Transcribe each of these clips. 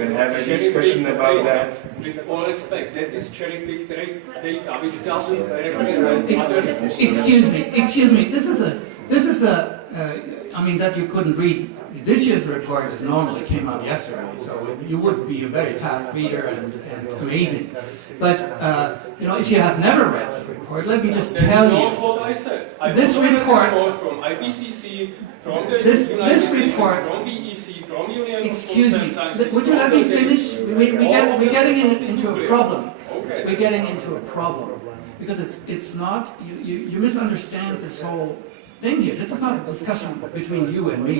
can have a discussion about that. With all respect, that is cherry-picked data which doesn't represent other. Excuse me. This is a. I mean that you couldn't read. This year's report is normal. It came out yesterday, so you would be a very fast reader and amazing. But you know, if you have never read the report, let me just tell you. That's not what I said. This report from IPCC, from the this report. from the EC, from Union. Excuse me. Would you let me finish? We're getting into a problem. Okay. We're getting into a problem because it's not. You misunderstand this whole thing here. This is not a discussion between you and me.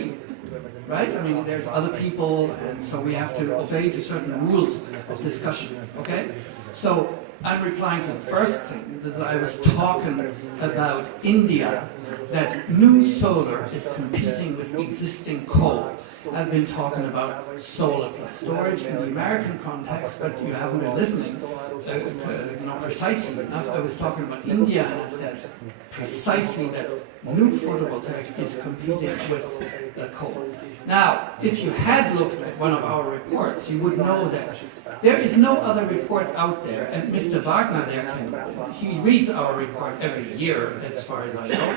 Right? I mean, there's other people, and so we have to obey to certain rules of discussion, okay? So, I'm replying to the first thing, because I was talking about India, that new solar is competing with existing coal. I've been talking about solar plus storage in the American context, but you haven't been listening precisely enough. I was talking about India, and I said precisely that new photovoltaic is competing with coal. Now, if you had looked at one of our reports, you would know that there is no other report out there, and Mr. Wagner he reads our report every year, as far as I know.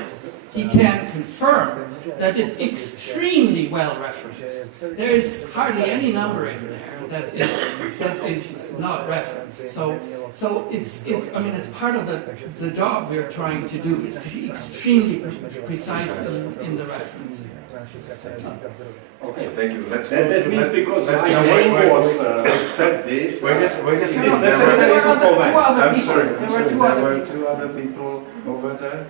He can confirm that it's extremely well referenced. There is hardly any number in there that is not referenced. So I mean, it's part of the job we're trying to do is to be extremely precise in the reference. Okay, thank you. Let's That means because my name was said this. Wait a second. I'm sorry. There were two other people over there.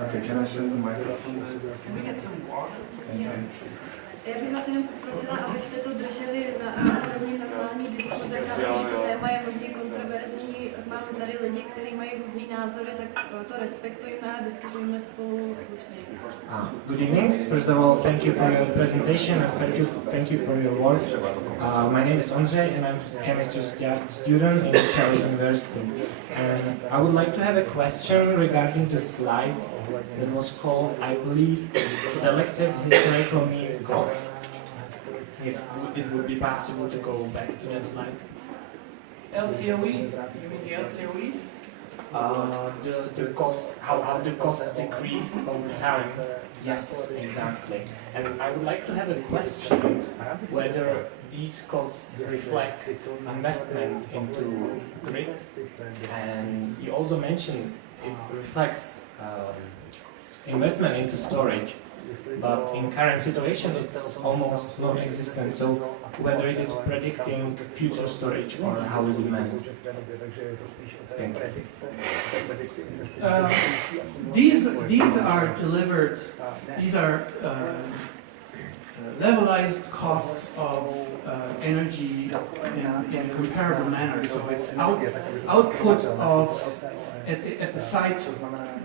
Okay, can I send the microphone? Can we get some water? Yes. Já bych vás jenom poprosila, abyste to drželi na normální diskuze, protože to téma je hodně kontroverzní. Máme tady lidi, kteří mají různý názory, tak to respektujme a diskutujme spolu slušně. Good evening. First of all, thank you for your presentation and thank you for your work. My name is Ondřej and I'm a chemistry student in Charles University. And I would like to have a question regarding the slide that was called, I believe, Selected Historical Mean Cost. If it would be possible to go back to that slide. LCOE? You mean the LCOE? The cost, how the cost decreased over time. Yes, exactly. And I would like to have a question whether these costs reflect investment into grid, and you also mentioned it reflects investment into storage, but in current situation it's almost non-existent. So whether it is predicting future storage or how is it managed? Thank you. These are delivered. These are levelized costs of energy in a comparable manner. So it's output of at the site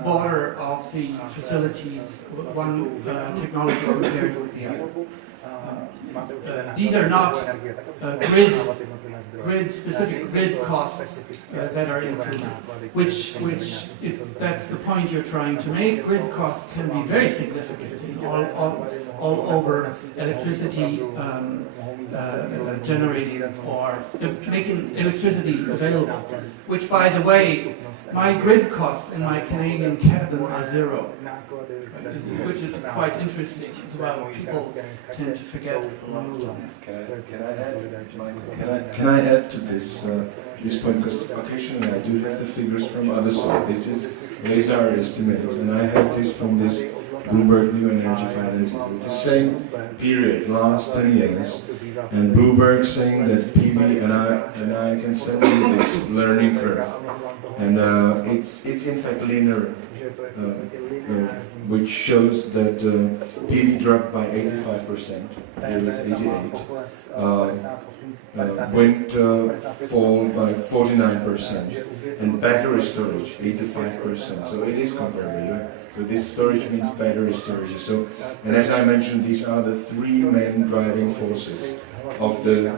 border of the facilities, one technology compared with the other. These are not specific grid costs that are included, which if that's the point you're trying to make, grid costs can be very significant in all over electricity generating or making electricity available, which, by the way, my grid costs in my Canadian cabin are zero, which is quite interesting as well. People tend to forget a lot of times. Can I add to this point, because occasionally I do have the figures from other sources. This is laser estimates, and I have this from this Bloomberg New Energy Finance. It's the same period, last 10 years, and Bloomberg saying that PV, and I can send you this learning curve, and it's in fact linear, which shows that PV dropped by 85%, here it's 88%, wind fall by 49%, and battery storage 85%, so it is comparable. Yeah? So this storage means battery storage. So, and as I mentioned, these are the three main driving forces of the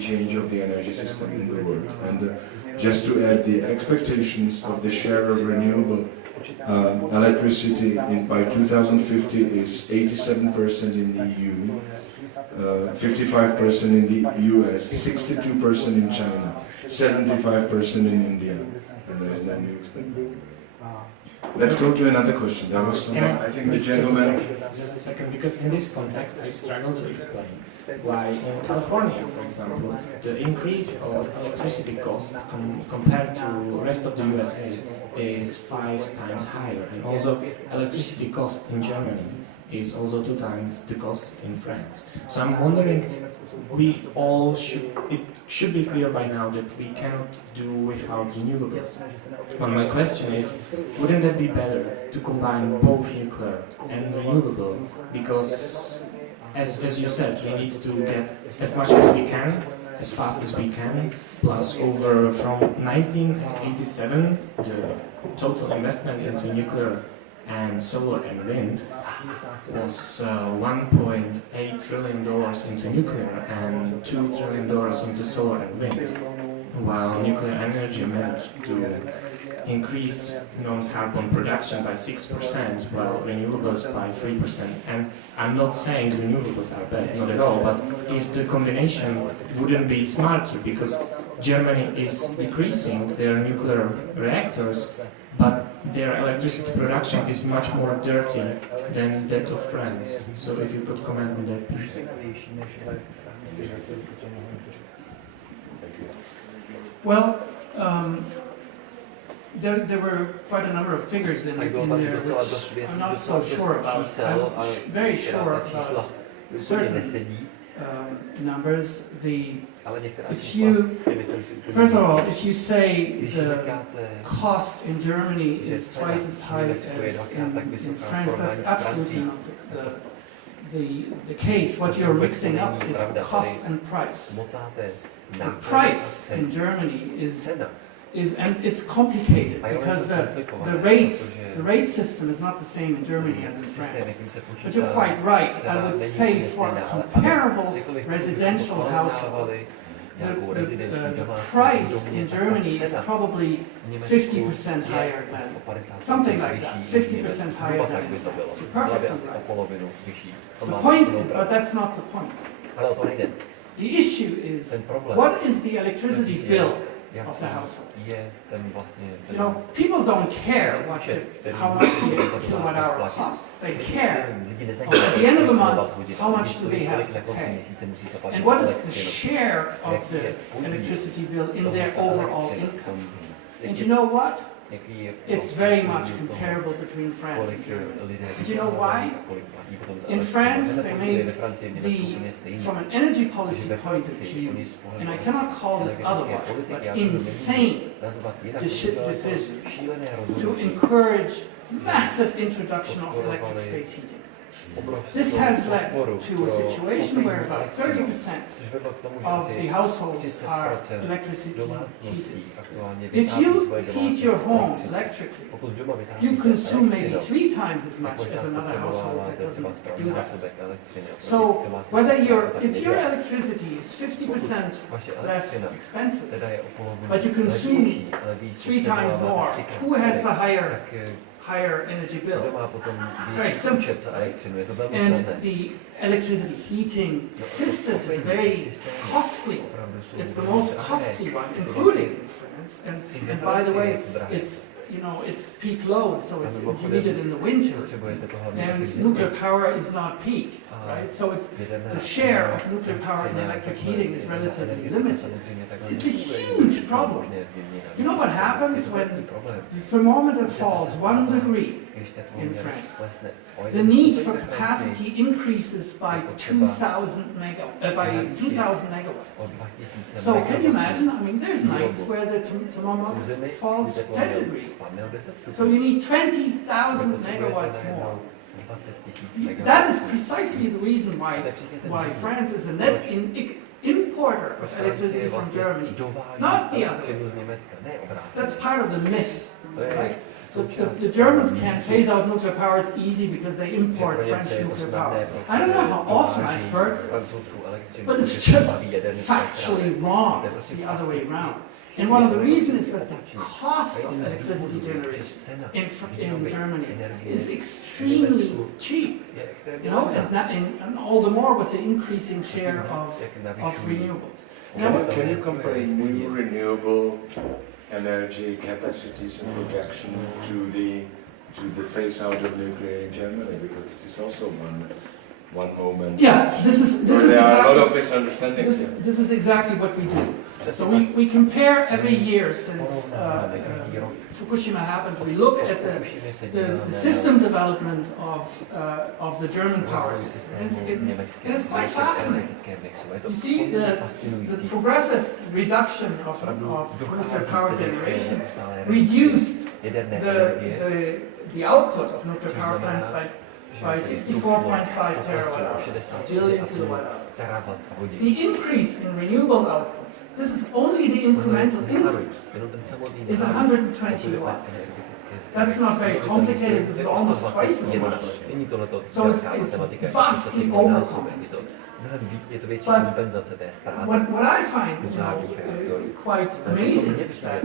change of the energy system in the world. And just to add, the expectations of the share of renewable electricity by 2050 is 87% in the EU, 55% in the US, 62% in China, 75% in India, and there is no nukes there. Let's go to another question. There was some, I think the gentleman... Just a second, because in this context I struggle to explain why in California, for example, the increase of electricity cost compared to the rest of the USA is 5 times higher, and also electricity cost in Germany is also 2 times the cost in France. So I'm wondering, it should be clear by now that we cannot do without renewables. But my question is, wouldn't that be better to combine both nuclear and renewable? Because, as you said, we need to get as much as we can, as fast as we can, plus over from 1987, the total investment into nuclear and solar and wind was $1.8 trillion into nuclear and $2 trillion into solar and wind, while nuclear energy managed to increase non-carbon production by 6%, while renewables by 3%. And I'm not saying renewables are bad, not at all, but if the combination wouldn't be smarter, because Germany is decreasing their nuclear reactors, but their electricity production is much more dirty than that of France. So if you could comment on that, please. Well, there were quite a number of figures in there which I'm not so sure about. I'm very sure about certain numbers. First of all, if you say the cost in Germany is twice as high as in France, that's absolutely not the case. What you're mixing up is cost and price. The price in Germany is and it's complicated because the rate system is not the same in Germany as in France. But you're quite right. I would say for a comparable residential household, the price in Germany is probably 50% higher than, something like that, 50% higher than in France. You're perfectly right. The point is, but that's not the point. The issue is, what is the electricity bill of the household? You know, people don't care how much the kilowatt hour costs. They care at the end of the month how much do they have to pay, and what is the share of the electricity bill in their overall income. And you know what? It's very much comparable between France and Germany. And you know why? In France, they made from an energy policy point of view, and I cannot call this otherwise, but insane decision to encourage massive introduction of electric space heating. This has led to a situation where about 30% of the households are electricity heated. If you heat your home electrically, you consume maybe 3 times as much as another household that doesn't do that. So if your electricity is 50% less expensive, but you consume 3 times more, who has the higher energy bill? It's very simple, right? And the electricity heating system is very costly. It's the most costly one, including in France. And by the way, it's peak load, so you need it in the winter. And nuclear power is not peak, right? So the share of nuclear power in electric heating is relatively limited. It's a huge problem. You know what happens when the thermometer falls 1 degree in France? The need for capacity increases by 2,000 megawatts. So can you imagine? I mean, there's nights where the thermometer falls 10 degrees. So you need 20,000 megawatts more. That is precisely the reason why France is a net importer of electricity from Germany, not the other. That's part of the myth, right? So the Germans can't phase out nuclear power, it's easy because they import French nuclear power. I don't know how often I've heard this, but it's just factually wrong. It's the other way around. And one of the reasons is that the cost of electricity generation in Germany is extremely cheap, you know, and all the more with the increasing share of renewables. Now, Can you compare new renewable energy capacities and projection to the phase out of nuclear in Germany? Because this is also one moment. yeah, this is There are a lot of exactly misunderstandings. this is exactly what we do. So we compare every year since Fukushima happened. We look at the system development of the German power system, and it's quite fascinating. You see the progressive reduction of nuclear power generation reduced the output of nuclear power plants by 64.5 terawatt hours, a billion kilowatt hours. The increase in renewable output, this is only the incremental increase, is 121. That's not very complicated, it's almost twice as much. So it's vastly overcompensated. But what I find, you know, quite amazing is that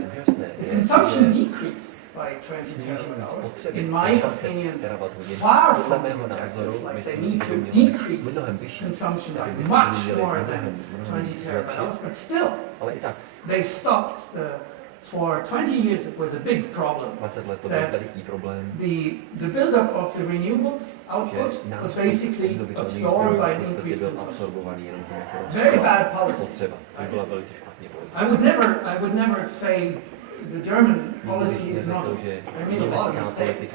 the consumption decreased by 20 terawatt hours. In my opinion, far from the objective, like they need to decrease consumption by much more than 20 terawatt hours, but still, they stopped. For 20 years it was a big problem that the buildup of the renewables output was basically absorbed by an increased consumption. Very bad policy. I would never say the German policy is not, I made a lot of mistakes.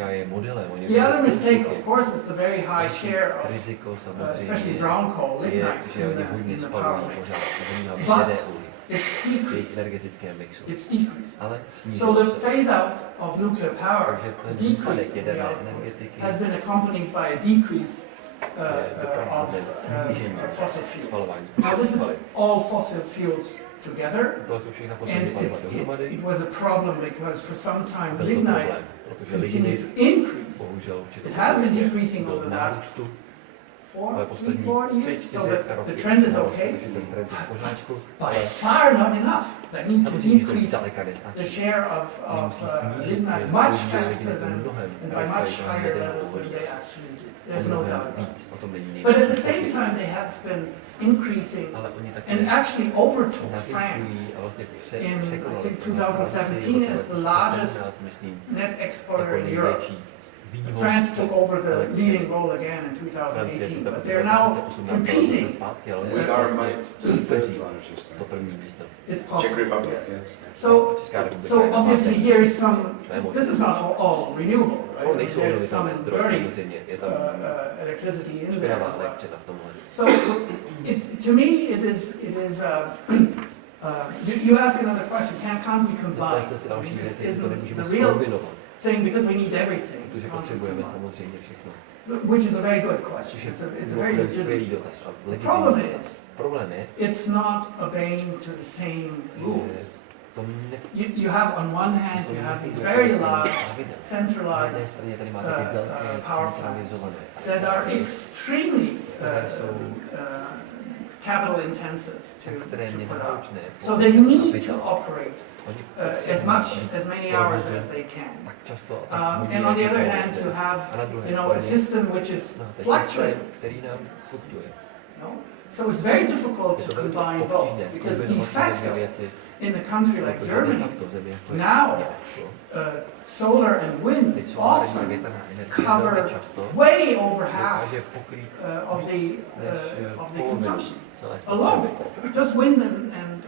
The other mistake, of course, is the very high share of, especially brown coal, lignite in the power mix. But it's decreased. It's decreased. So the phase out of nuclear power, the decrease in the output, has been accompanied by a decrease of fossil fuels. Now this is all fossil fuels together, and it was a problem because for some time lignite continued to increase. It has been decreasing over the last 4 years, so the trend is okay, but by far not enough. That needs to decrease the share of lignite much faster than, and by much higher levels than they actually do. There's no doubt about it. But at the same time, they have been increasing and actually overtook France in, I think, 2017 as the largest net exporter in Europe. France took over the leading role again in 2018, but they're now competing. We are third largest. It's possible. Czech Republic, Yes. yeah. So obviously here's some, this is not all renewable, right? There's some dirty electricity in there as well. So to me it is you ask another question, can't we combine? I mean, this isn't the real thing, because we need everything. Which is a very good question. It's a very legitimate question. The problem is, it's not obeying to the same rules. You have, on one hand, you have these very large, centralized power plants that are extremely capital intensive to put out. So they need to operate as many hours as they can. And on the other hand, you have, a system which is fluctuating. So it's very difficult to combine both, because de facto, in a country like Germany, now solar and wind often cover way over half of the consumption alone. Just wind and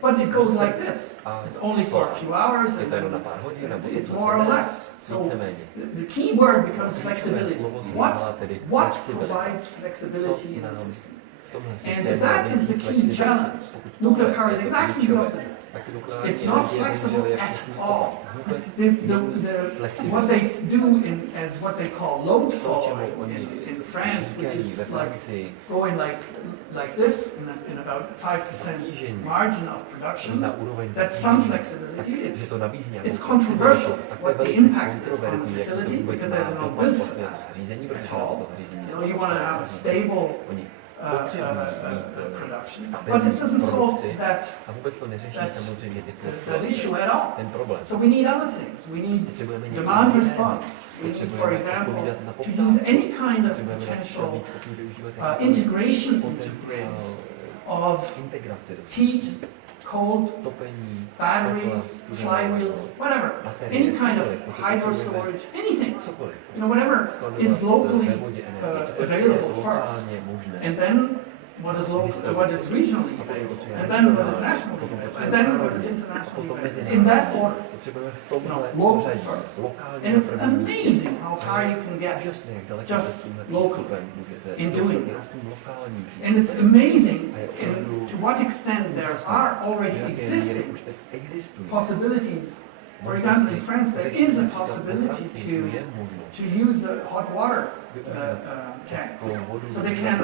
but it goes like this. It's only for a few hours, and then it's more or less. So the key word becomes flexibility. What provides flexibility in the system? And if that is the key challenge, nuclear power is exactly the opposite. It's not flexible at all. What they do as what they call load following in France, which is like going like this in about 5% margin of production, that's some flexibility. It's controversial what the impact is on the facility, because there's no bill for that at all. You want to have a stable production. But it doesn't solve that issue at all. So we need other things. We need demand response. We need, for example, to use any kind of potential integration into grids of heat, cold, batteries, flywheels, whatever. Any kind of hydro storage, anything. You know, whatever is locally available first. And then what is regionally available, and then what is nationally available, and then what is internationally available. In that order. Local first. And it's amazing how far you can get just locally in doing that. And it's amazing to what extent there are already existing possibilities. For example, in France, there is a possibility to use the hot water tanks. So they can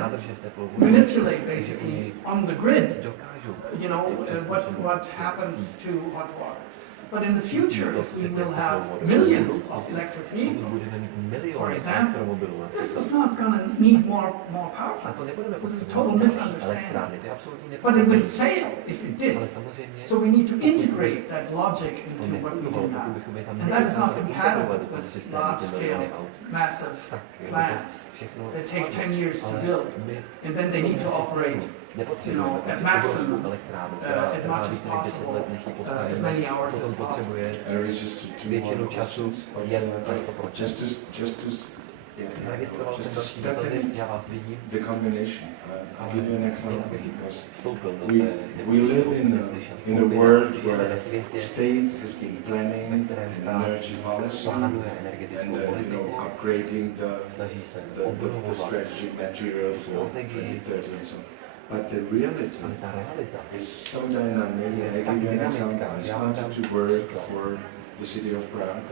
manipulate basically on the grid, you know, what happens to hot water. But in the future, if we will have millions of electric vehicles, for example, this is not going to need more power plants. This is a total misunderstanding. But it will fail if it did. So we need to integrate that logic into what we do now. And that is not compatible with large-scale, massive plants that take 10 years to build. And then they need to operate, you know, at maximum, as much as possible, as many hours as possible. Just two more questions. Just to step in the combination. I'll give you an example because we live in a world where state has been planning an energy policy and upgrading the strategic material for 2030 and so on. But the reality is so dynamic that I give you an example. I started to work for the city of Prague.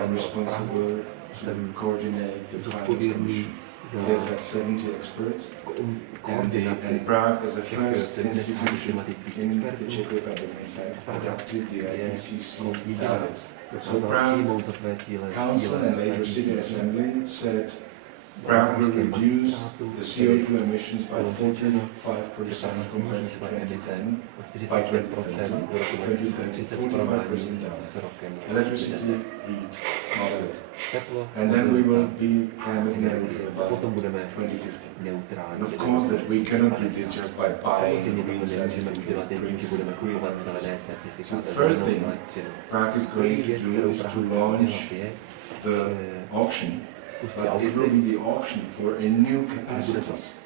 I'm responsible to coordinate the climate commission. There's about 70 experts. And Prague is the first institution in the Czech Republic, in fact, adopted the IPCC targets. So Prague Council and later City Assembly said Prague will reduce the CO2 emissions by 45% compared to 2010 by 2030, 45% down. Electricity, heat, moderate. And then we will be climate neutral by 2050. And of course that we cannot do this just by buying green certificates. So the first thing Prague is going to do is to launch the auction. But it will be the auction for a new capacity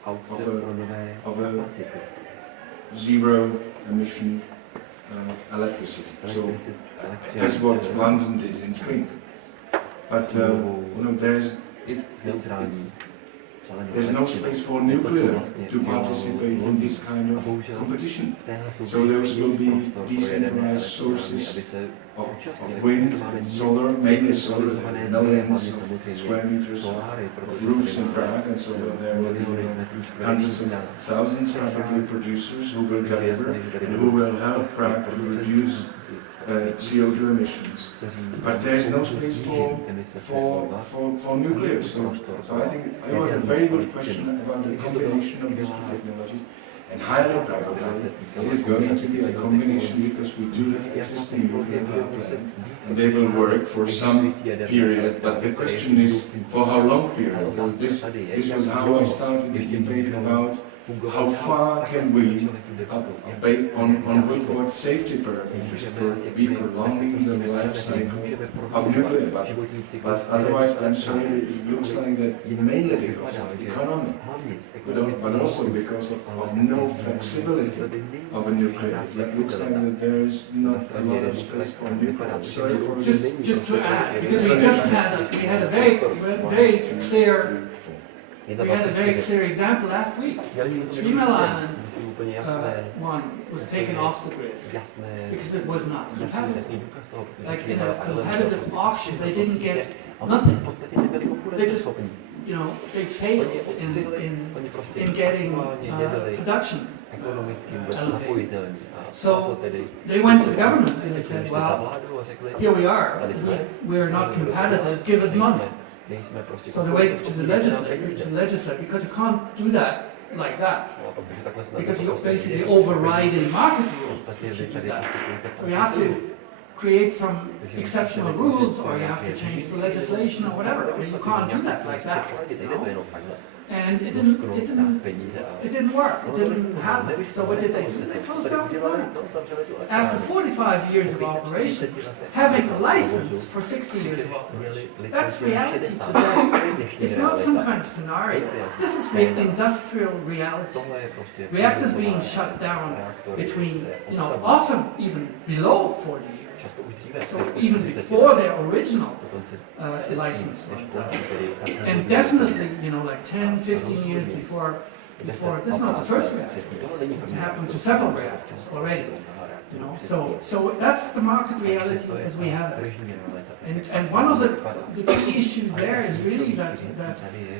of a zero emission electricity. So that's what London did in spring. But there's no space for nuclear to participate in this kind of competition. So those will be decentralized sources of wind and solar, mainly solar, millions of square meters of roofs in Prague, and so there will be hundreds of thousands probably producers who will deliver and who will help Prague to reduce CO2 emissions. But there is no space for nuclear. So I think it was a very good question about the combination of these two technologies. And highly probably it is going to be a combination because we do have existing nuclear power plants and they will work for some period. But the question is for how long period? This was how I started the debate about how far can we, on what safety parameters, be prolonging the life cycle of nuclear. But otherwise, I'm sorry, it looks like that mainly because of economy, but also because of no flexibility of a nuclear. It looks like that there is not a lot of space for nuclear. Sorry for just to add, because we had a very clear example last week. Three Mile Island one was taken off the grid because it was not competitive. Like in a competitive auction, they didn't get nothing. They just, they failed in getting production elevated. So they went to the government and they said, well, here we are, we're not competitive, give us money. So they waited to the legislature, because you can't do that like that, because you're basically overriding market rules if you do that. So you have to create some exceptional rules, or you have to change the legislation or whatever. I mean, you can't do that like that, you know? And it didn't work. It didn't happen. So what did they do? They closed down the plant. After 45 years of operation, having a license for 60 years of operation. That's reality today. It's not some kind of scenario. This is industrial reality. Reactors being shut down between, you know, often even below 40 years. So even before their original license runs out. And definitely, you know, like 10, 15 years before this is not the first reactor. It happened to several reactors already. You know, so that's the market reality as we have it. And one of the key issues there is really that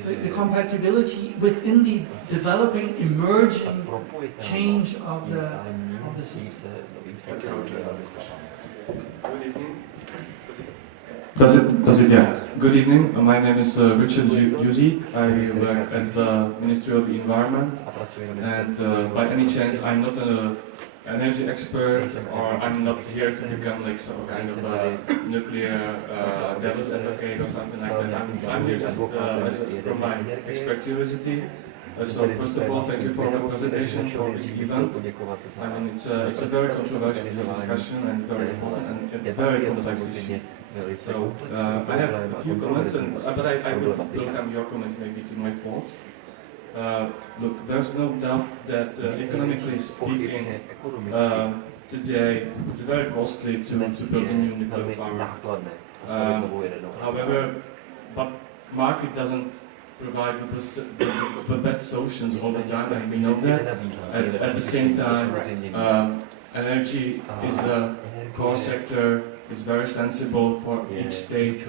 the compatibility within the developing, emerging change of the system. Does it yet? Good evening. My name is Richard Juzik. I work at the Ministry of the Environment, and by any chance, I'm not an energy expert, or I'm not here to become like some kind of nuclear devil's advocate or something like that. I'm here just from my expert curiosity. So first of all, thank you for the presentation for this event. I mean, it's a very controversial discussion and very important and a very complex issue. So I have a few comments, but I will welcome your comments maybe to my thoughts. Look, there's no doubt that economically speaking, today it's very costly to build a new nuclear power. However, but market doesn't provide the best solutions all the time, and we know that. At the same time, energy is a core sector. It's very sensible for each state.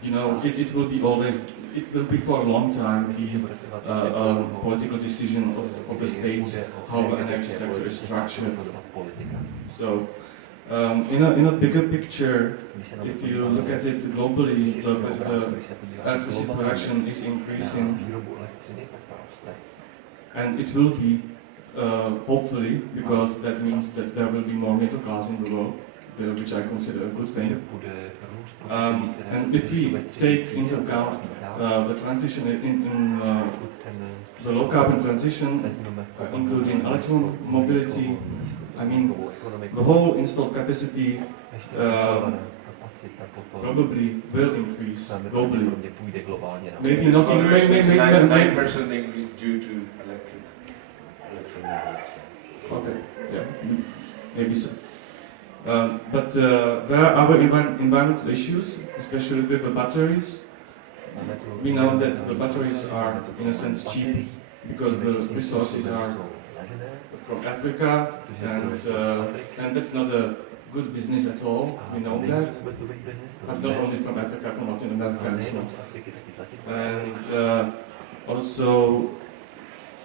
You know, it will be always, it will be for a long time be a political decision of the states how the energy sector is structured. So, in a bigger picture, if you look at it globally, the electricity production is increasing, and it will be, hopefully, because that means that there will be more middle class in the world, which I consider a good thing. And if we take into account the transition in the low carbon transition, including electromobility, I mean, the whole installed capacity probably will increase globally. Maybe not even maybe 9% increase due to electromobility. Okay, yeah, maybe so. But there are other environmental issues, especially with the batteries. We know that the batteries are, in a sense, cheap because the resources are from Africa, and that's not a good business at all. We know that, but not only from Africa, from Latin America and so on. And also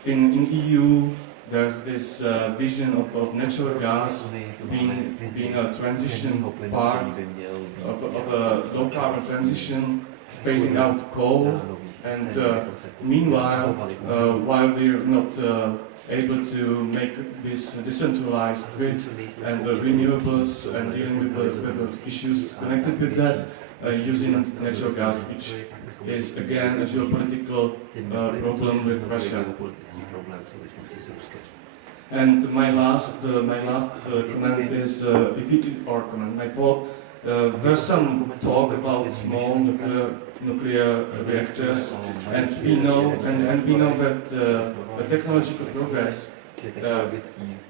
in EU, there's this vision of natural gas being a transition part of a low carbon transition, phasing out coal, and meanwhile, while we're not able to make this decentralized grid and the renewables and dealing with the issues connected with that, using natural gas, which is again a geopolitical problem with Russia. And my last comment is, my thought, there's some talk about small nuclear reactors, and we know that the technological progress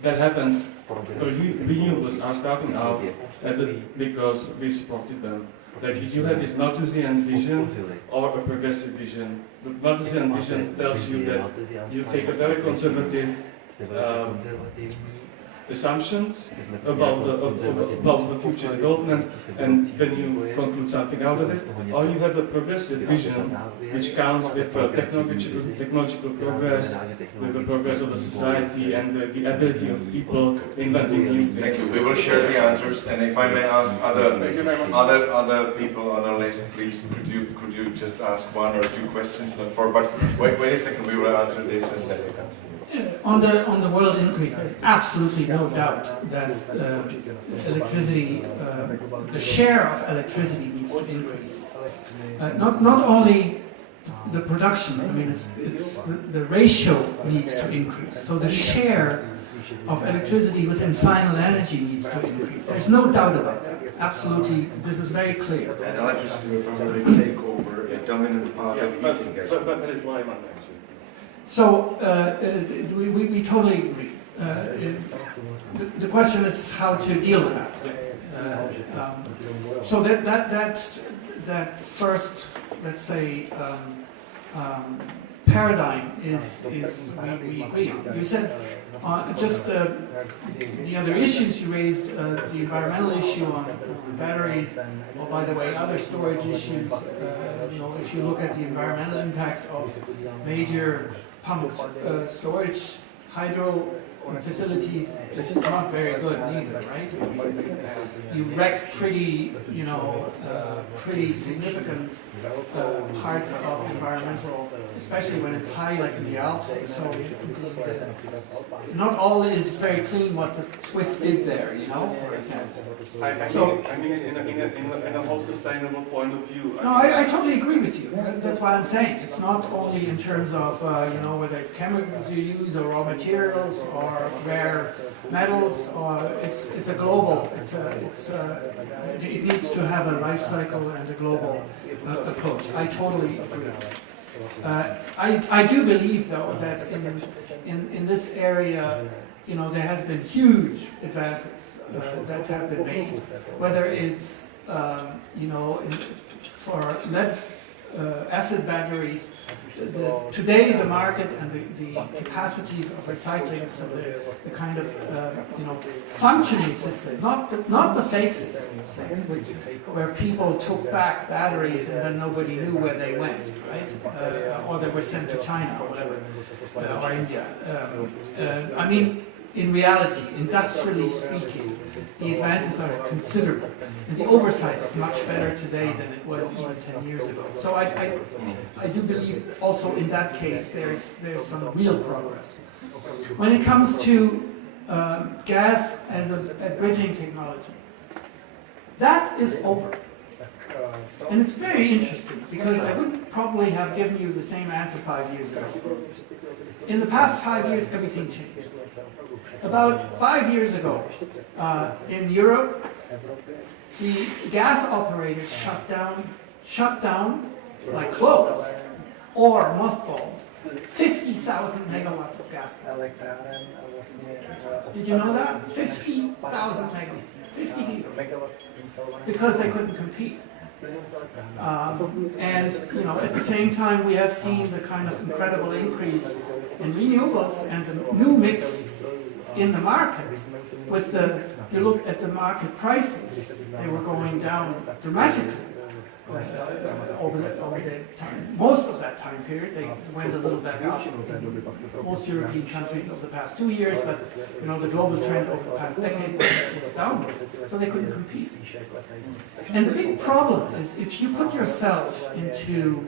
that happens, the renewables are starting out because we supported them. Like you have this Malthusian vision or a progressive vision. The Malthusian vision tells you that you take a very conservative assumptions about the future development, and then you conclude something out of it, or you have a progressive vision which counts with technological progress, with the progress of the society and the ability of people inventing new things. Thank you. We will share the answers, and if I may ask other people on our list, please, could you just ask one or two questions, not four, but wait a second, we will answer this and then you can. On the world increase, there's absolutely no doubt that electricity, the share of electricity needs to increase. Not only the production, I mean, it's the ratio needs to increase. So the share of electricity within final energy needs to increase. There's no doubt about that. Absolutely, this is very clear. And electricity will probably take over a dominant part of heating gas. But that is my one, actually. So we totally agree. The question is how to deal with that. So that first, let's say, paradigm is we agree. You said just the other issues you raised, the environmental issue on batteries, or by the way, other storage issues. You know, if you look at the environmental impact of major pumped storage hydro facilities, it's not very good neither, right? You wreck pretty, you know, pretty significant parts of environmental, especially when it's high, like in the Alps. So not all is very clean what the Swiss did there, you know, for example. I mean, in a whole sustainable point of view. No, I totally agree with you. That's why I'm saying it's not only in terms of you know, whether it's chemicals you use or raw materials or rare metals, or it's a global. It needs to have a life cycle and a global approach. I totally agree. I do believe though that in this area, you know, there has been huge advances that have been made, whether it's you know, for lead acid batteries. Today the market and the capacities of recycling, so the kind of you know, functioning system, not the fake systems, where people took back batteries and then nobody knew where they went, right? Or they were sent to China or whatever, or India. I mean, in reality, industrially speaking, the advances are considerable, and the oversight is much better today than it was even 10 years ago. So I do believe also in that case there's some real progress. When it comes to gas as a bridging technology, that is over. And it's very interesting, because I wouldn't probably have given you the same answer 5 years ago. In the past 5 years, everything changed. About 5 years ago, in Europe, the gas operators shut down, like closed, or mothballed, 50,000 megawatts of gas plants. Did you know that? 50,000 megawatts, 50 gigawatts, because they couldn't compete. And you know, at the same time, we have seen the kind of incredible increase in renewables and the new mix in the market. With you look at the market prices, they were going down dramatically over the time. Most of that time period, they went a little back up in most European countries over the past 2 years, but you know, the global trend over the past decade was downwards, so they couldn't compete. And the big problem is, if you put yourself into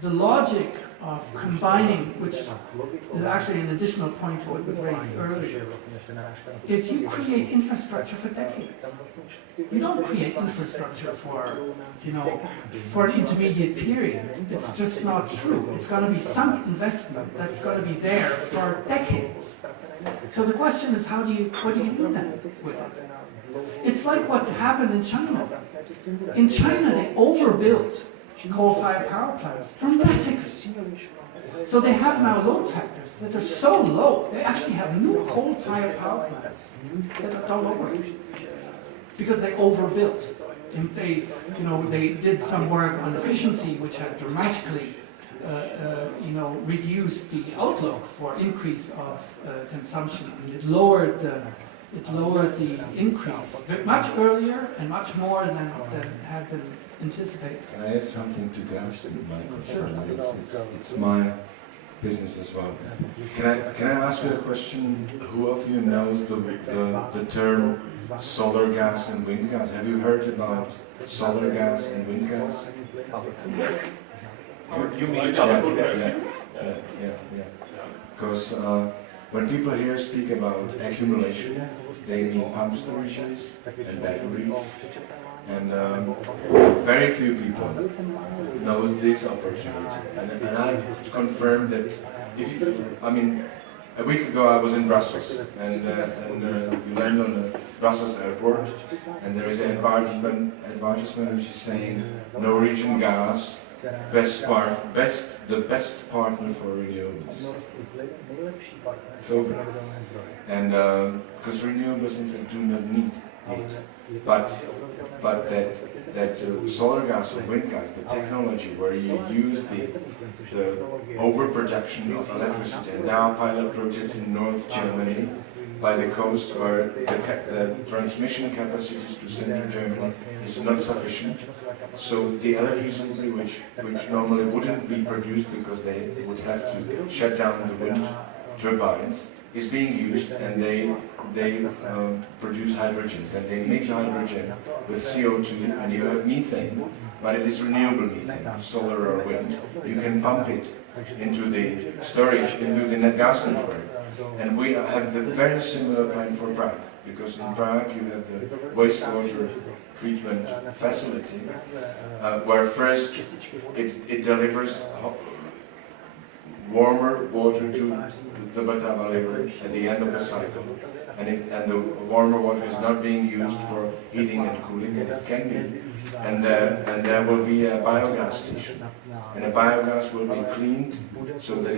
the logic of combining, which is actually an additional point to what was raised earlier, is you create infrastructure for decades. You don't create infrastructure for, you know, for an intermediate period. It's just not true. It's going to be sunk investment that's going to be there for decades. So the question is, what do you do then with it? It's like what happened in China. In China, they overbuilt coal-fired power plants dramatically. So they have now load factors that are so low, they actually have new coal-fired power plants that don't work because they overbuilt. And they did some work on efficiency, which had dramatically reduced the outlook for increase of consumption. I mean, it lowered the increase much earlier and much more than had been anticipated. Can I add something to gas, Michael? Sure. It's my business as well. Can I ask you a question? Who of you knows the term solar gas and wind gas? Have you heard about solar gas and wind gas? You mean Yeah. Because when people here speak about accumulation, they mean pump storages and batteries, and very few people knows this opportunity. And I confirm that a week ago I was in Brussels, and you land on the Brussels airport, and there is an advertisement which is saying Norwegian gas, the best partner for renewables. It's over. And because renewables in fact do not need it, but that solar gas or wind gas, the technology where you use the overproduction of electricity, and there are pilot projects in North Germany by the coast where the transmission capacities to central Germany is not sufficient. So the electricity which normally wouldn't be produced because they would have to shut down the wind turbines is being used, and they produce hydrogen, and they mix hydrogen with CO2, and you have methane, but it is renewable methane, solar or wind. You can pump it into the storage, into the net gas network. And we have the very similar plan for Prague, because in Prague you have the wastewater treatment facility, where first it delivers warmer water to the Vltava River at the end of the cycle, and the warmer water is not being used for heating and cooling, and it can be. And there will be a biogas station, and a biogas will be cleaned so that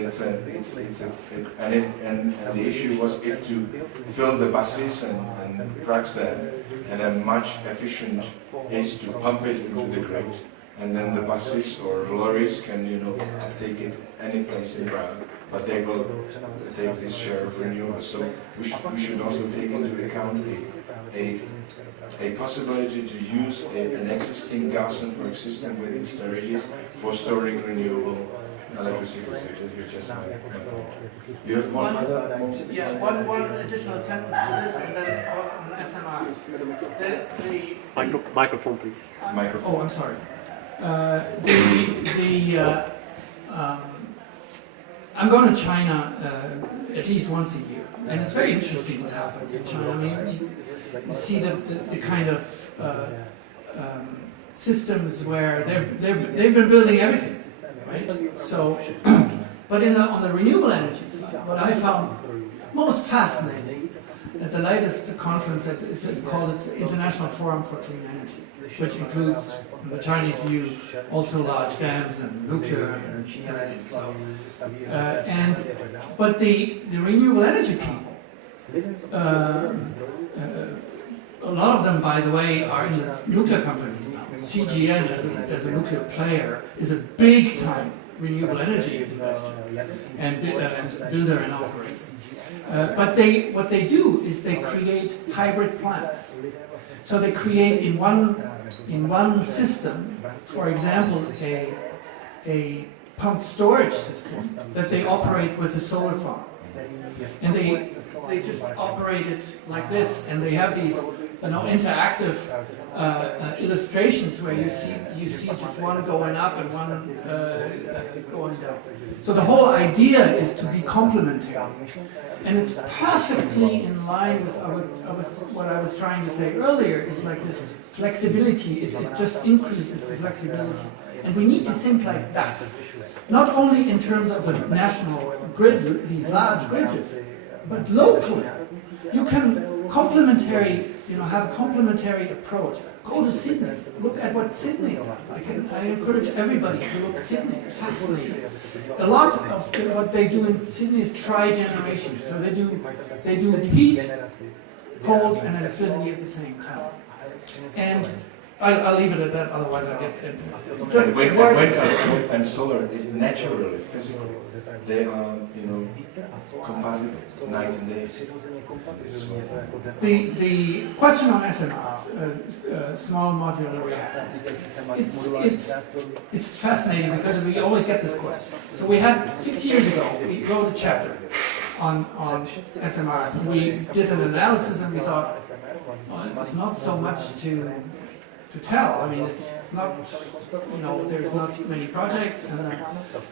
and the issue was if to fill the buses and trucks there, and a much efficient is to pump it into the grid, and then the buses or lorries can take it any place in Prague, but they will take this share of renewables. So we should also take into account a possibility to use an existing gas network system within storages for storing renewable electricity, such as just my point. You have one other? Yeah, one additional sentence to this, and then on SMR. Microphone, please. Oh, I'm sorry. I'm going to China at least once a year, and it's very interesting what happens in China. I mean, you see the kind of systems where they've been building everything, right? So, but on the renewable energy side, what I found most fascinating at the latest conference, it's called International Forum for Clean Energy, which includes, in the Chinese view, also large dams and nuclear and everything. So, but the renewable energy people, a lot of them, by the way, are in the nuclear companies now. CGN, as a nuclear player, is a big-time renewable energy investor and builder and operator. But what they do is they create hybrid plants. So they create in one system, for example, a pumped storage system that they operate with a solar farm. And they just operate it like this, and they have these interactive illustrations where you see just one going up and one going down. So the whole idea is to be complementary, and it's perfectly in line with what I was trying to say earlier. Is like this flexibility. It just increases the flexibility, and we need to think like that. Not only in terms of a national grid, these large grids, but locally. You can have a complementary approach. Go to Sydney. Look at what Sydney does. I encourage everybody to look at Sydney. It's fascinating. A lot of what they do in Sydney is tri-generation. So they do heat, cold, and electricity at the same time. And I'll leave it at that, otherwise I get into And wind and solar, naturally, physically, they are, you know, compatible, night and day. The question on SMRs, small modular reactors, it's fascinating because we always get this question. So we had 6 years ago, we wrote a chapter on SMRs, and we did an analysis, and we thought, well, it's not so much to tell. I mean, it's not, you know, there's not many projects, and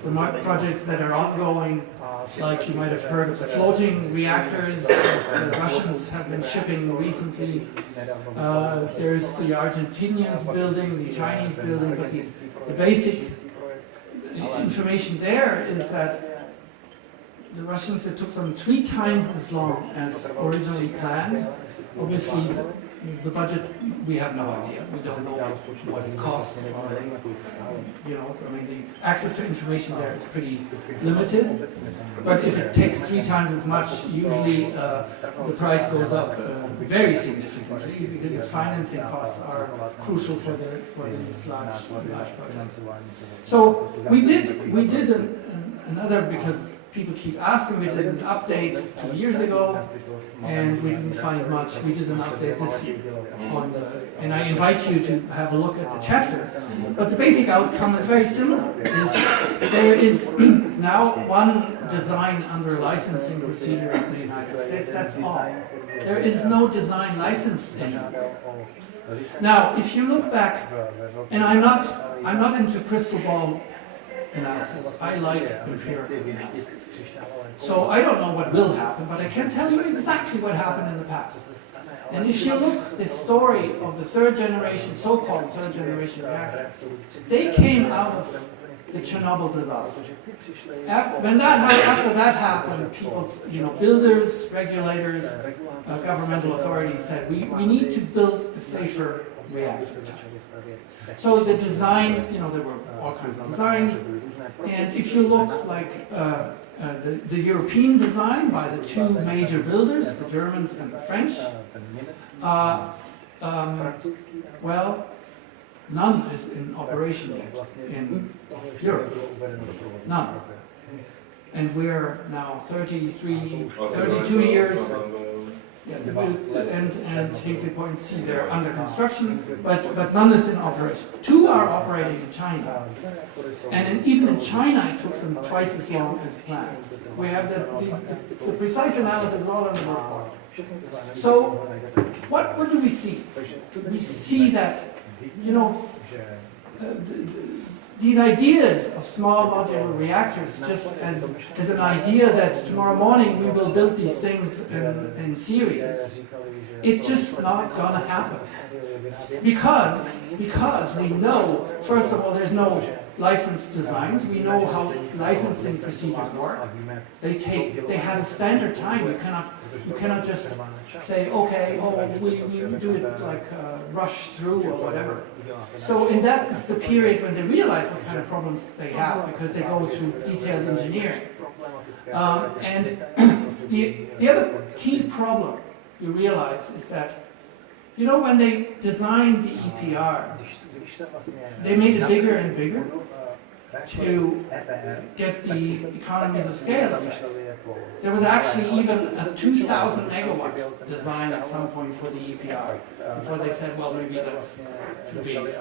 the projects that are ongoing, like you might have heard of the floating reactors, the Russians have been shipping recently. There's the Argentinians building, the Chinese building, but the basic information there is that the Russians, it took them 3 times as long as originally planned. Obviously, the budget, we have no idea. We don't know what it costs. You know, I mean, the access to information there is pretty limited. But if it takes 3 times as much, usually the price goes up very significantly because financing costs are crucial for these large projects. So we did another, because people keep asking, we did an update 2 years ago, and we didn't find much. We did an update this year and I invite you to have a look at the chapter. But the basic outcome is very similar. There is now one design under a licensing procedure in the United States. That's all. There is no design licensed anymore. Now, if you look back, and I'm not into crystal ball analysis. I like empirical analysis. So I don't know what will happen, but I can tell you exactly what happened in the past. And if you look the story of the third generation, so-called third generation reactors, they came out of the Chernobyl disaster. After that happened, people, you know, builders, regulators, governmental authorities said, we need to build a safer reactor type. So the design, you know, there were all kinds of designs, and if you look like the European design by the 2 major builders, the Germans and the French, well, none is in operation yet in Europe. None. And we're now 32 years. Yeah, and Hinkley Point C, they're under construction, but none is in operation. 2 are operating in China, and even in China it took them twice as long as planned. We have the precise analysis all in the report. So what do we see? We see that, you know, these ideas of small modular reactors, just as an idea that tomorrow morning we will build these things in series, it's just not gonna happen. Because we know, first of all, there's no licensed designs. We know how licensing procedures work. They have a standard time. You cannot just say, okay, we do it like rush through or whatever. So in that is the period when they realize what kind of problems they have, because they go through detailed engineering. And the other key problem you realize is that, you know, when they designed the EPR, they made it bigger and bigger to get the economies of scale effect. There was actually even a 2,000 megawatt design at some point for the EPR, before they said, well, maybe that's too big.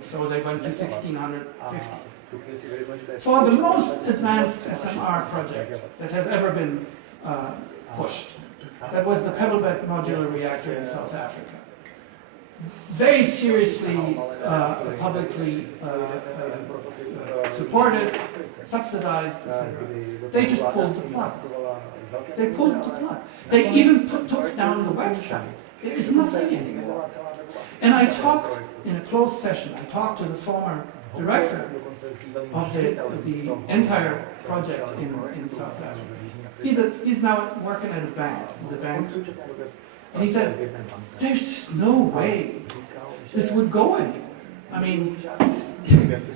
So they went to 1,650. For the most advanced SMR project that has ever been pushed, that was the Pebble-Bed modular reactor in South Africa. Very seriously, publicly supported, subsidized, etc. They just pulled the plug. They pulled the plug. They even took down the website. There is nothing anymore. And I talked in a closed session. I talked to the former director of the entire project in South Africa. He's now working at a bank. He's a banker. And he said, there's just no way this would go anywhere. I mean,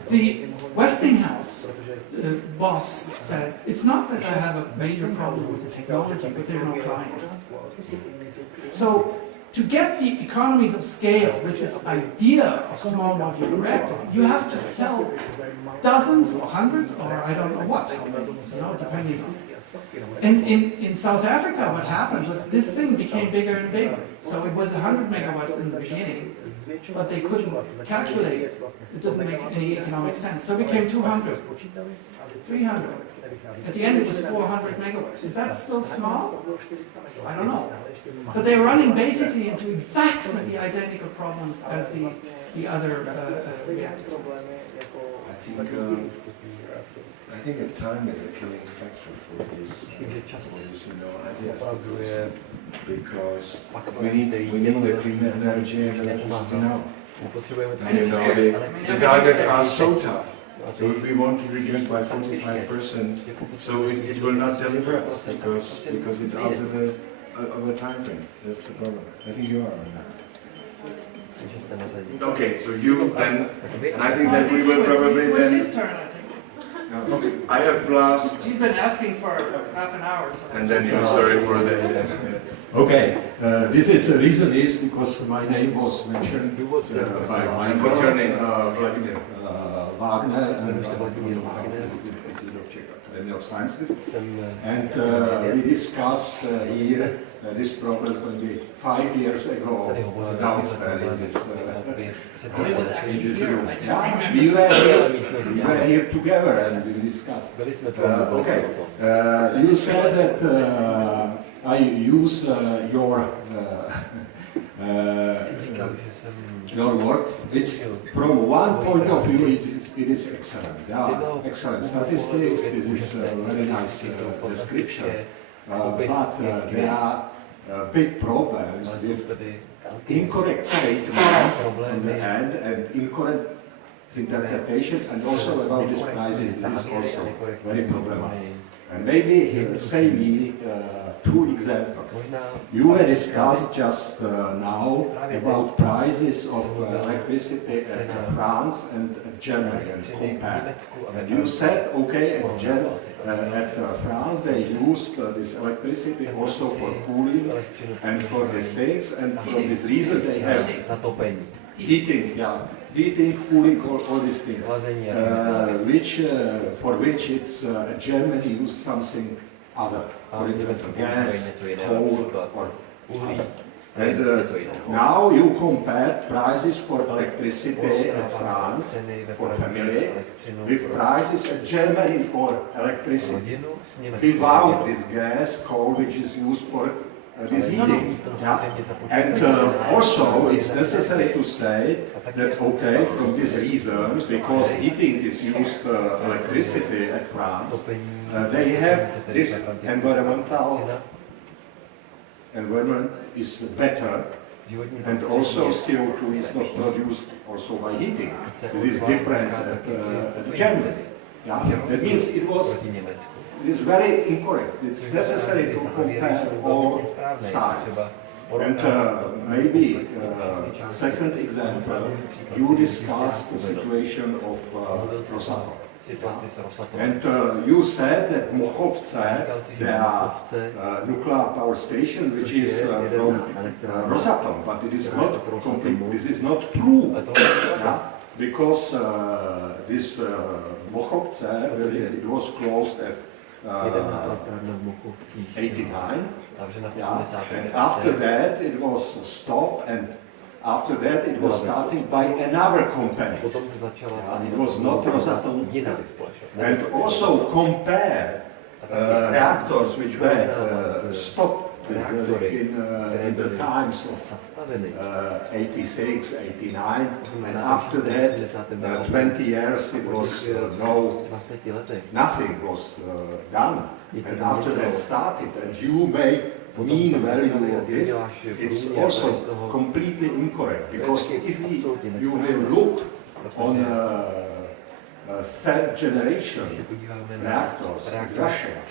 the Westinghouse boss said, it's not that I have a major problem with the technology, but there are no clients. So to get the economies of scale with this idea of small modular reactor, you have to sell dozens or hundreds or I don't know what, you know, depending. And in South Africa, what happened was this thing became bigger and bigger. So it was 100 megawatts in the beginning, but they couldn't calculate it. It didn't make any economic sense. So it became 200, 300. At the end, it was 400 megawatts. Is that still small? I don't know. But they're running basically into exactly the identical problems as the other reactor types. I think that time is a killing factor for these you know, ideas because we need the clean energy and electricity now. And you know, the targets are so tough. So if we want to reduce by 45%, so it will not deliver us because it's out of a time frame. That's the problem. I think you are on that. Okay, so you then, and I think that we will probably It's then. his turn, I think. I have last. He's been asking for half an hour. So. And then you're sorry for that. Okay, this is the reason is because my name was mentioned by my What's your name? Vladimir Wagner and Institute of Czech Academy of Sciences. And we discussed here this problem maybe 5 years ago downstairs in this room. Yeah, we were here together and we discussed. Okay, you said that I use your work. It's from one point of view, it is excellent. Yeah, excellent statistics. This is a very nice description. But there are big problems with incorrect statement on the end and incorrect interpretation, and also about this prices. This is also very problematic. And maybe say me 2 examples. You were discussed just now about prices of electricity at France and Germany and compare. And you said, okay, at France they used this electricity also for cooling and for these things, and for this reason they have heating, heating, cooling, all these things, for which it's Germany used something other, for example, gas, coal, or other. And now you compare prices for electricity at France for family with prices at Germany for electricity without this gas, coal, which is used for this heating. And also it's necessary to state that, okay, from this reason, because heating is used electricity at France, they have this environment is better, and also CO2 is not produced also by heating. This is different at Germany. Yeah? That means it is very incorrect. It's necessary to compare all sides. And maybe second example, you discussed the situation of Rosatom. And you said that Mochovce, the nuclear power station, which is from Rosatom, but it is not complete. This is not true, because this Mochovce, it was closed at 89. And after that it was stopped, and after that it was started by another company. It was not Rosatom. And also compare reactors which were stopped in the times of 86, 89, and after that 20 years it was nothing was done, and after that started, and you make mean value of this, it's also completely incorrect, because if you will look on third generation reactors in Russia,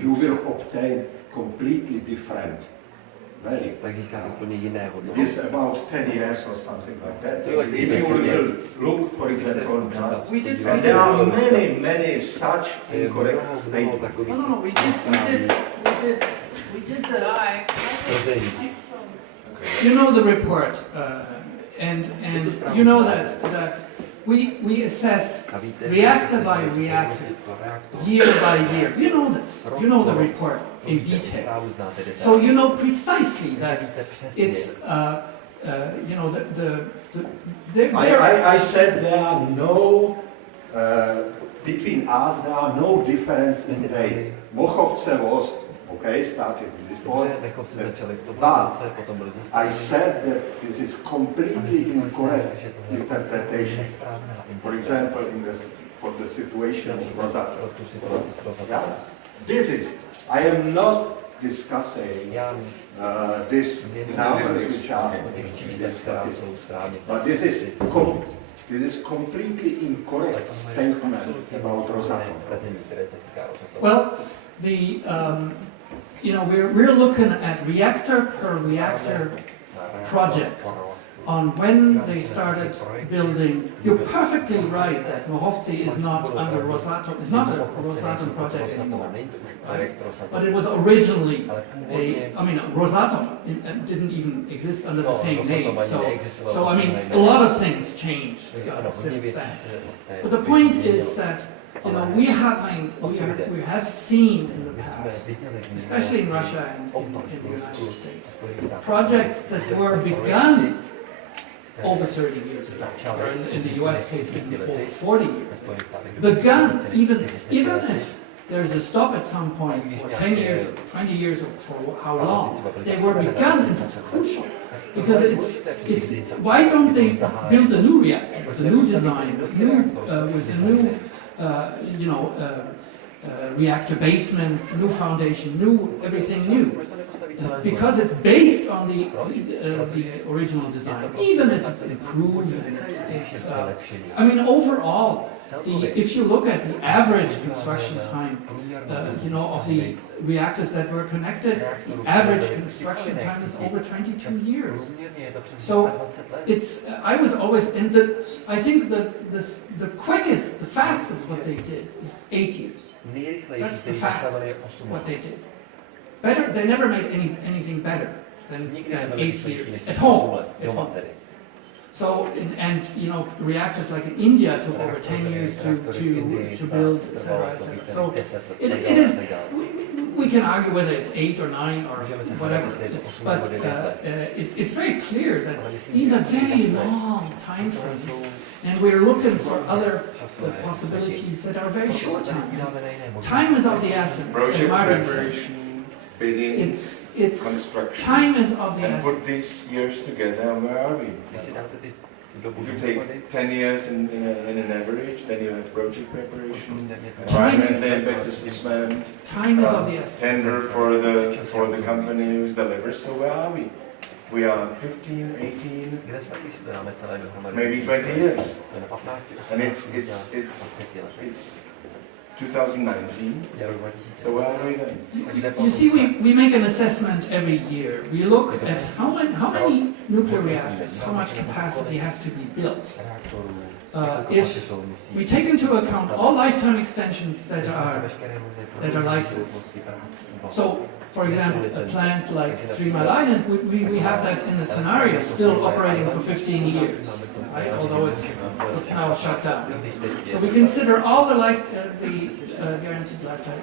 you will obtain completely different value. It is about 10 years or something like that. If you will look, for example, and there are many such incorrect statements. No, we did the. Die. Okay. you know the report, and you know that we assess reactor by reactor, year by year. You know this. You know the report in detail. So you know precisely that it's I said there are no between us. There are no difference in day. Mochovce was started with this point, but I said that this is completely incorrect interpretation. For example, for the situation of Rosatom. Yeah? This is, I am not discussing this numbers which are in this statistics, but this is completely incorrect statement about Rosatom. Well, we're looking at reactor per reactor project on when they started building. You're perfectly right that Mochovce is not under Rosatom. It's not a Rosatom project anymore, right? But it was originally Rosatom didn't even exist under the same name. So I mean, a lot of things changed since then. But the point is that we have seen in the past, especially in Russia and in the United States, projects that were begun over 30 years ago, or in the US case, over 40 years ago, begun, even if there's a stop at some point for 10 years or 20 years or for how long, they were begun, and it's crucial. Because it's why don't they build a new reactor with a new design, with a new reactor basement, new foundation, everything new, because it's based on the original design, even if it's improved. Overall, if you look at the average construction time, of the reactors that were connected, the average construction time is over 22 years. So I was always, I think that the quickest, the fastest what they did is 8 years. That's the fastest what they did. Better, they never made anything better than 8 years at home. So, reactors like in India took over 10 years to build, etc., etc. So it is, we can argue whether it's 8 or 9 or whatever, but it's very clear that these are very long time frames, and we're looking for other possibilities that are very short time. Time is of the essence. Project Martin preparation, bidding, construction. Time is of the And essence. put these years together, and where are we? If you take 10 years in an average, then you have project preparation, environmental impact assessment, Time is of the essence. tender for the company who delivers. So where are we? We are 15, 18, maybe 20 years. And it's 2019. So where are we then? You see, we make an assessment every year. We look at how many nuclear reactors, how much capacity has to be built. If we take into account all lifetime extensions that are licensed. So, for example, a plant like 3 Mile Island, we have that in the scenario still operating for 15 years, right? Although it's now shut down. So we consider all the guaranteed lifetime.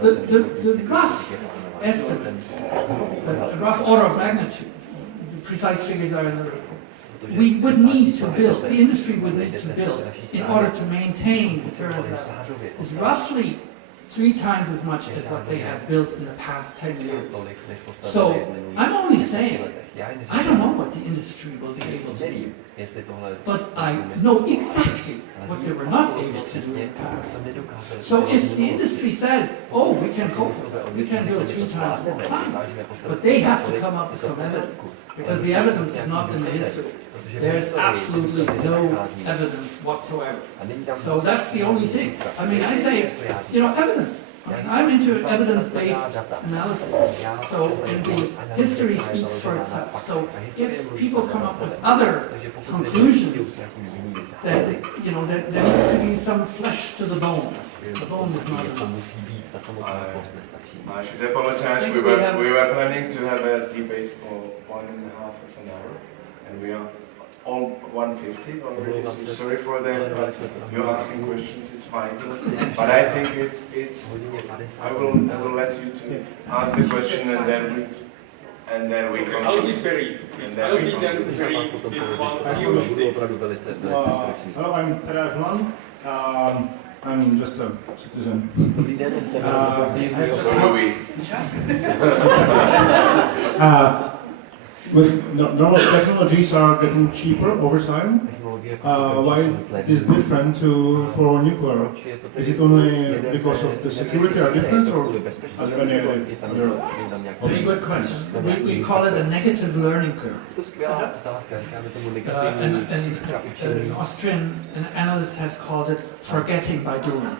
The rough estimate, the rough order of magnitude, the precise figures are in the report. We would need to build, the industry would need to build, in order to maintain the current level, is roughly 3 times as much as what they have built in the past 10 years. So I'm only saying, I don't know what the industry will be able to do, but I know exactly what they were not able to do in the past. So if the industry says, oh, we can cope with that, we can build 3 times more, fine, but they have to come up with some evidence, because the evidence is not in the history. There's absolutely no evidence whatsoever. So that's the only thing. I mean, I say, evidence. I'm into evidence-based analysis, so and the history speaks for itself. So if people come up with other conclusions, then there needs to be some flesh to the bone. The bone is not enough. I should apologize. We were planning to have a debate for 1.5 hours, and we are all 1:50 already. So sorry for that, but you're asking questions. It's fine. But I think it's. I will let you to ask the question, and then we continue. I'll be very. I'll be then very with one huge thing. Hello, I'm Teraj. I'm just a citizen. So do we. With normal technologies are getting cheaper over time. Why is different for nuclear? Is it only because of the security are different, or are there any other? Very good question. We call it a negative learning curve. An Austrian analyst has called it forgetting by doing.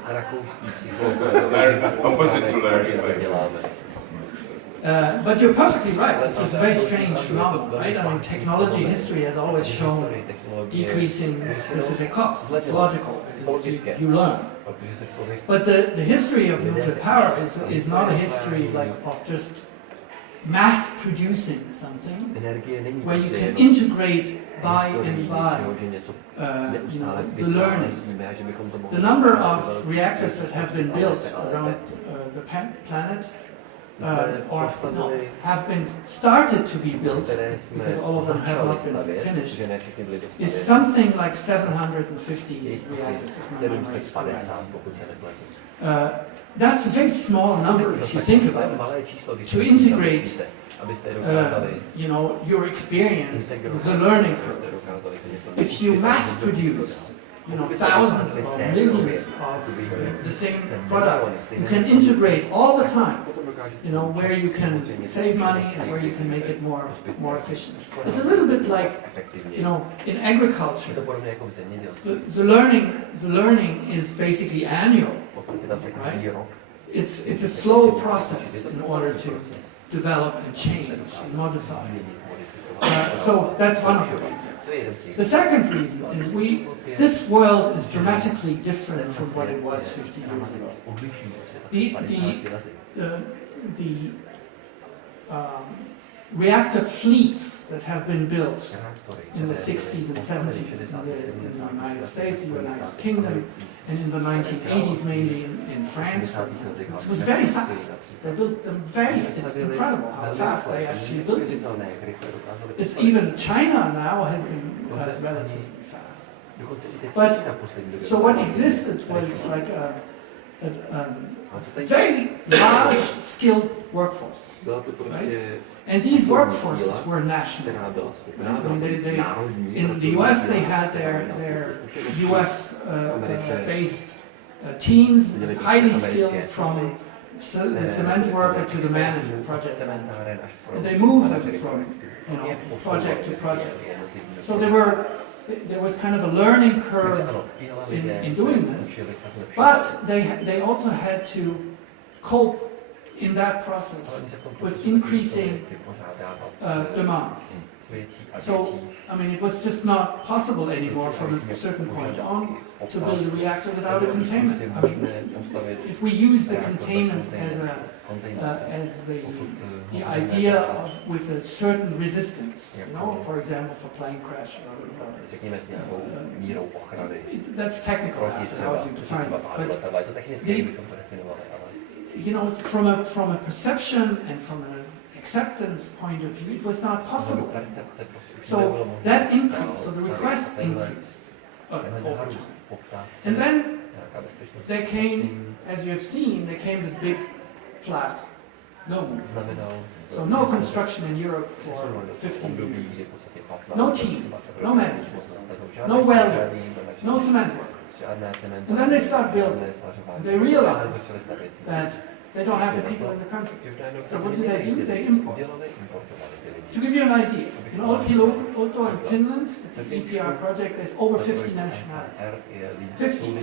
Opposite to learning by doing. But you're perfectly right. It's a very strange phenomenon, right? I mean, technology history has always shown decreasing specific costs. It's logical because you learn. But the history of nuclear power is not a history like of just mass producing something where you can integrate by and by the learning. The number of reactors that have been built around the planet have been started to be built, because all of them have not been finished, is something like 750 reactors, if my memory is correct. That's a very small number if you think about it. To integrate, your experience, the learning curve. If you mass produce, thousands or millions of the same product, you can integrate all the time. Where you can save money and where you can make it more efficient. It's a little bit like, in agriculture, the learning is basically annual, right? It's a slow process in order to develop and change and modify. So that's one of the reasons. The second reason is this world is dramatically different from what it was 50 years ago. The reactor fleets that have been built in the 60s and 70s in the United States, in the United Kingdom, and in the 1980s mainly in France, for example. It was very fast. They built them it's incredible how fast they actually built these things. It's even China now has been relatively fast. But, so what existed was like a very large skilled workforce, right? And these workforces were national. Right? I mean, in the US they had their US based teams, highly skilled, from the cement worker to the manager, project manager. And they moved them from project to project. So there was kind of a learning curve in doing this, but they also had to cope in that process with increasing demands. So, I mean, it was just not possible anymore from a certain point on to build a reactor without a containment. I mean, if we use the containment as the idea of with a certain resistance, for example, for plane crash, that's technical how you define it. But from a perception and from an acceptance point of view, it was not possible anymore. So that increased, so the request increased over time. And then there came, as you have seen, there came this big flat no movement. So no construction in Europe for 15 years. No teams, no managers, no welders, no cement workers. And then they start building. And they realize that They don't have the people in the country. So what do? They import. To give you an idea, in Olkiluoto in Finland, at the EPR project, there's over 50 nationalities. 50.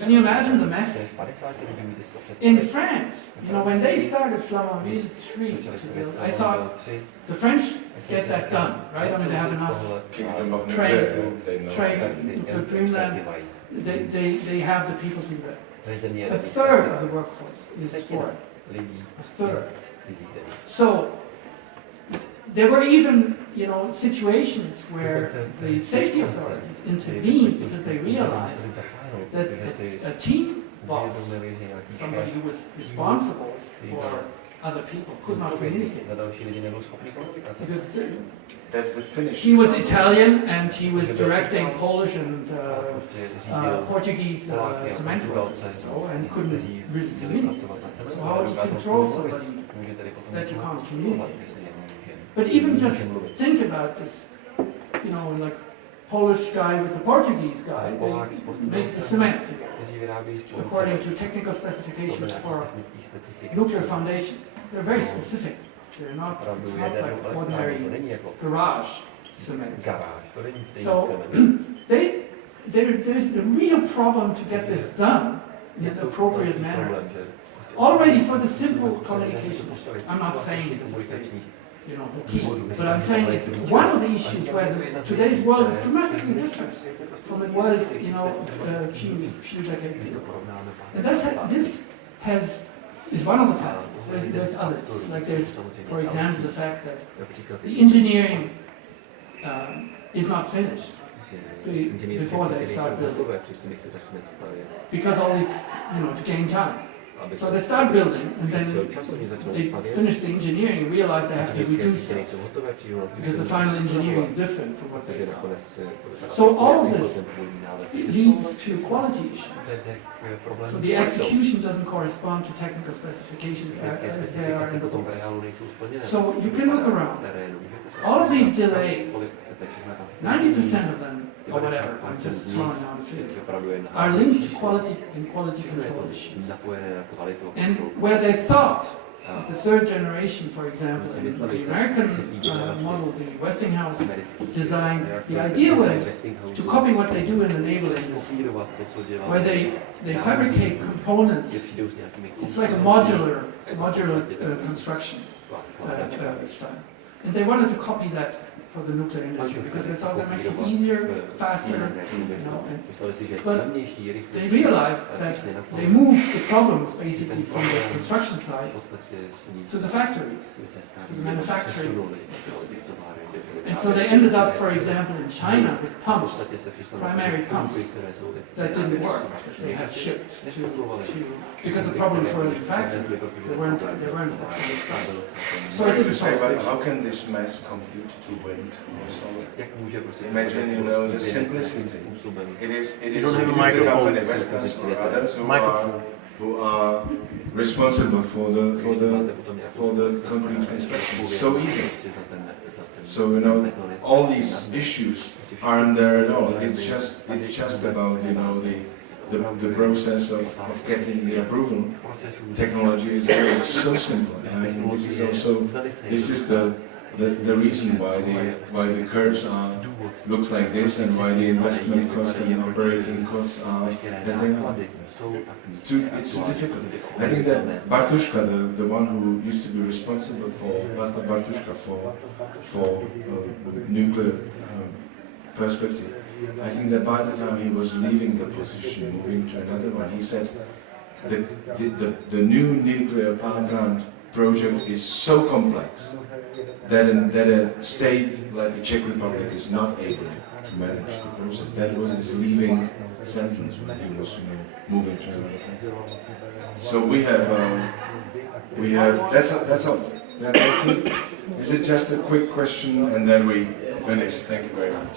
Can you imagine the mess? In France, when they started Flamanville 3 to build, I thought the French get that done, right? I mean, they have enough trade, dreamland. They have the people to do that. A third of the workforce is foreign. A third. So there were even, situations where the safety authorities intervened because they realized that a team boss, somebody who was responsible for other people, could not communicate. Because that's the Finnish. He was Italian and he was directing Polish and Portuguese cement workers and couldn't really communicate. So how do you control somebody that you can't communicate? But even just think about this, like Polish guy with a Portuguese guy, they make the cement according to technical specifications for nuclear foundations. They're very specific. They're not, it's not like ordinary garage cement. So there's a real problem to get this done in an appropriate manner. Already for the simple communication issue. I'm not saying this is the key, but I'm saying it's one of the issues where today's world is dramatically different from it was, a few decades ago. And this is one of the factors. There's others. Like there's, for example, the fact that the engineering is not finished before they start building. Because all these, to gain time. So they start building, and then they finish the engineering and realize they have to reduce stuff, because the final engineering is different from what they thought. So all of this leads to quality issues. So the execution doesn't correspond to technical specifications as they are in the books. So you can look around. All of these delays, 90% of them, or whatever, I'm just throwing out a figure, are linked to quality and quality control issues. And where they thought, the third generation, for example, in the American model, the Westinghouse design, the idea was to copy what they do in the naval industry, where they fabricate components. It's like a modular construction style. And they wanted to copy that for the nuclear industry because they thought that makes it easier, faster, but they realized that they moved the problems basically from the construction side to the factories, to the manufacturing facilities. And so they ended up, for example, in China with pumps, primary pumps, that didn't work, that they had shipped because the problems were in the factory, they weren't at the site. So it didn't solve it. How can this mass compute to wind or solar? Imagine, the simplicity. It is the company Vestas or others who are responsible for the concrete construction. It's so easy. So all these issues aren't there at all. It's just about the process of getting the approval. Technology is there. It's so simple, and I think this is the reason why the curves looks like this, and why the investment costs and operating costs are as they are. It's too difficult. I think that Bartuszka, the one who used to be responsible Master Bartuszka for nuclear perspective, I think that by the time he was leaving the position, moving to another one, he said the new nuclear power plant project is so complex that a state like the Czech Republic is not able to manage the process. That was his leaving sentence when he was moving to another place. So we have that's all. That's it. Is it just a quick question and then we finish? Thank you very much.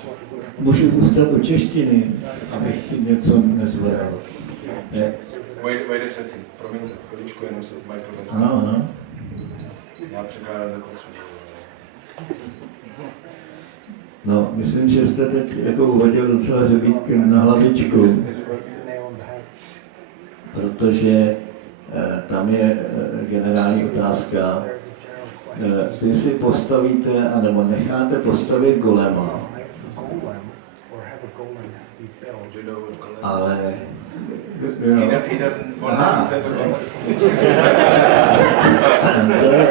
Můžu dostat do češtiny, abych tím něco nezvedal. Wait a second. Promiňte, chviličku, jenom se mikrofon. Ano. Já překládám do konce. No, myslím, že jste teď jako uhodil docela řebík na hlavičku, protože tam je generální otázka, vy si postavíte, anebo necháte postavit golema, ale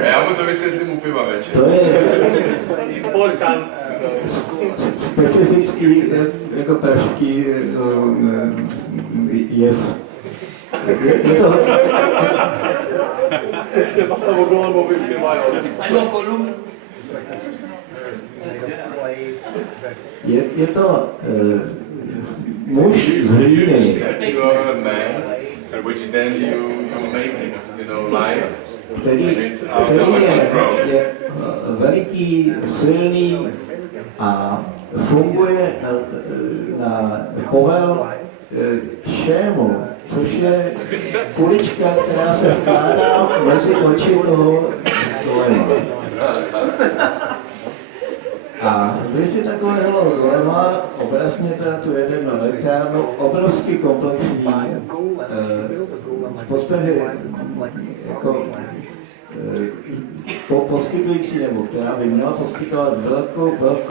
Já mu to vysvětlím u piva večer. To je specifický, jako pražský jev. Je to... Je to muž z hlíny, který je veliký, silný a funguje na povel šému, což je kulička, která se vkládá mezi oči toho golema. A vy si takového golema, obrazně teda tu jedeme elektrárnu, obrovsky komplexní, v podstatě jako poskytující, nebo která by měla poskytovat velkou